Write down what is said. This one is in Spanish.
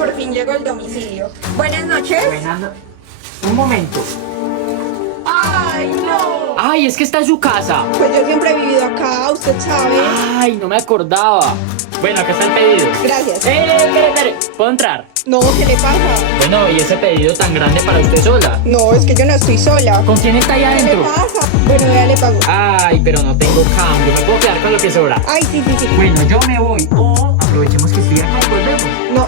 por fin llegó el domicilio. Buenas noches. Un momento. ¡Ay, no! Ay, es que está en su casa. Pues yo siempre he vivido acá, usted sabe. Ay, no me acordaba. Bueno, acá está el pedido. Gracias. Espere. ¿Puedo entrar? No, ¿qué le pasa? Bueno, ¿y ese pedido tan grande para usted sola? No, es que yo no estoy sola. ¿Con quién está ahí ¿Qué le adentro? pasa? Bueno, ya le pago. Ay, pero no tengo cambio. ¿Me puedo quedar con lo que sobra? Ay, sí. Bueno, yo me voy. O aprovechemos que estoy acá y volvemos. No,